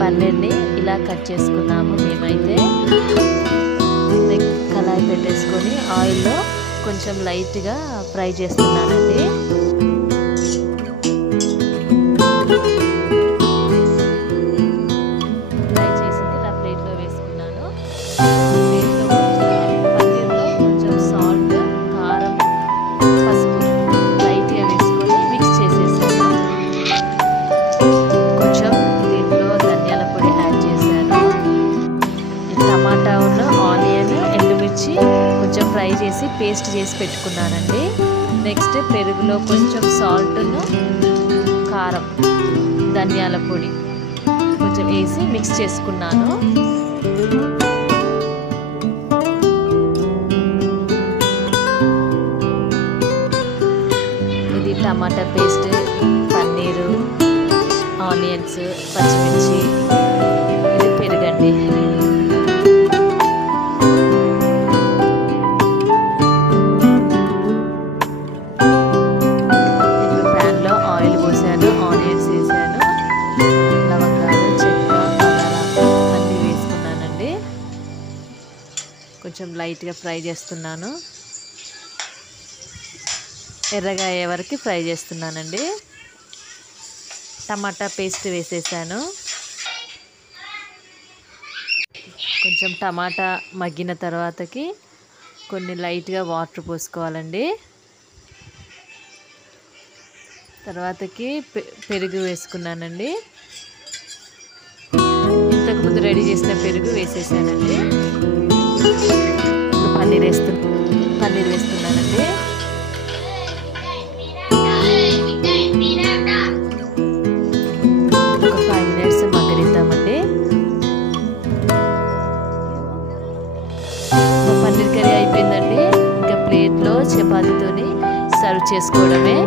పన్నీర్ని ఇలా కట్ చేసుకున్నాము మేమైతే. కళాయి పెట్టేసుకొని ఆయిల్లో కొంచెం లైట్గా ఫ్రై చేస్తున్నానండి. ఫ్రై చేసింది ఇలా ప్లేట్లో వేసుకున్నాను. ప్లేట్లో పన్నీర్లో కొంచెం సాల్ట్, కారం, పసుపు లైట్గా వేసుకొని మిక్స్ చేసేసాను. కొంచెం దీంట్లో ధనియాల పొడి యాడ్ చేశాను. టమాటా, ఆనియన్, ఎండుమిర్చి కొంచెం ఫ్రై చేసి పేస్ట్ చేసి పెట్టుకున్నానండి. నెక్స్ట్ పెరుగులో కొంచెం సాల్ట్ను, కారం, ధనియాల పొడి కొంచెం వేసి మిక్స్ చేసుకున్నాను. ఇది టమాటా పేస్ట్, పన్నీరు, ఆనియన్స్, పచ్చిమిర్చి, ఇది పెరుగండి. ఇప్పుడు ప్యాన్లో ఆయిల్ పోసాను, ఆనియన్స్ వేసాను, లవంగాలు, చెక్క, బగారాకు అన్నీ వేసుకున్నానండి. కొంచెం లైట్గా ఫ్రై చేస్తున్నాను. ఎర్రగా అయ్యే వరకు ఫ్రై చేస్తున్నానండి. టమాటా పేస్ట్ వేసేసాను. కొంచెం టమాటా మగ్గిన తర్వాతకి కొన్ని లైట్గా వాటర్ పోసుకోవాలండి. తర్వాతకి పెరుగు వేసుకున్నానండి. ఇంతకుముందు రెడీ చేసిన పెరుగు వేసేసానండి. ఇప్పుడు పన్నీర్ వేస్తున్నానండి. ఒక 5 minutes మగ్గనిద్దామండి. పన్నీర్ కర్రీ అయిపోయిందండి. ఇంకా ప్లేట్లో చపాతీతోని సర్వ్ చేసుకోవడమే.